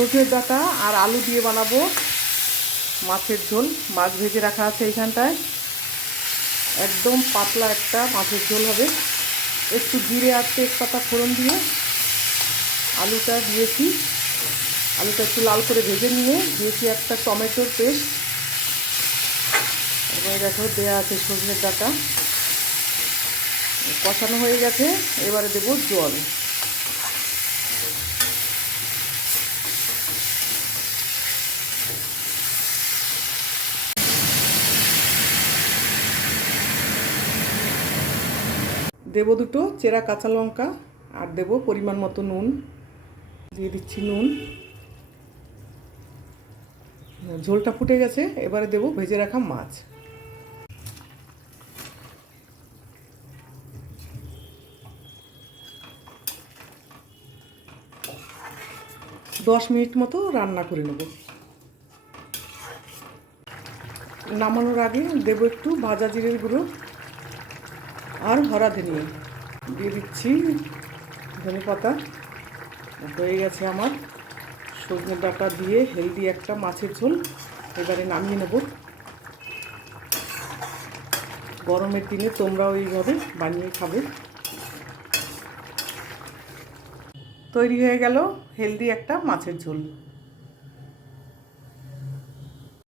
সজনের ডাঁটা আর আলু দিয়ে বানাবো মাছের ঝোল। মাছ ভেজে রাখা আছে এইখানটায়, একদম পাতলা একটা মাছের ঝোল হবে। একটু জিরে আর তেজপাতা ফোড়ন দিয়ে আলুটা দিয়েছি, আলুটা একটু লাল করে ভেজে নিয়ে দিয়েছি একটা টমেটোর পেস্ট। এবারে দেখো দেওয়া আছে সজনের ডাঁটা, কষানো হয়ে গেছে। এবারে দেবো জল। দেবো দুটো চেরা কাঁচা লঙ্কা আর দেবো পরিমাণ মতো নুন। দিয়ে দিচ্ছি নুন। ঝোলটা ফুটে গেছে, এবারে দেবো ভেজে রাখা মাছ। দশ মিনিট মতো রান্না করে নেব। নামানোর আগে দেবো একটু ভাজা জিরের গুঁড়ো আর হরা ধনিয়া। দিয়ে দিচ্ছি ধনে পাতা। হয়ে গেছে আমার সজনে ডাঁটা দিয়ে হেলদি একটা মাছের ঝোল। এবারে নামিয়ে নেব। গরমের দিনে তোমরাও এইভাবে বানিয়ে খাবে। তৈরি হয়ে গেল হেলদি একটা মাছের ঝোল।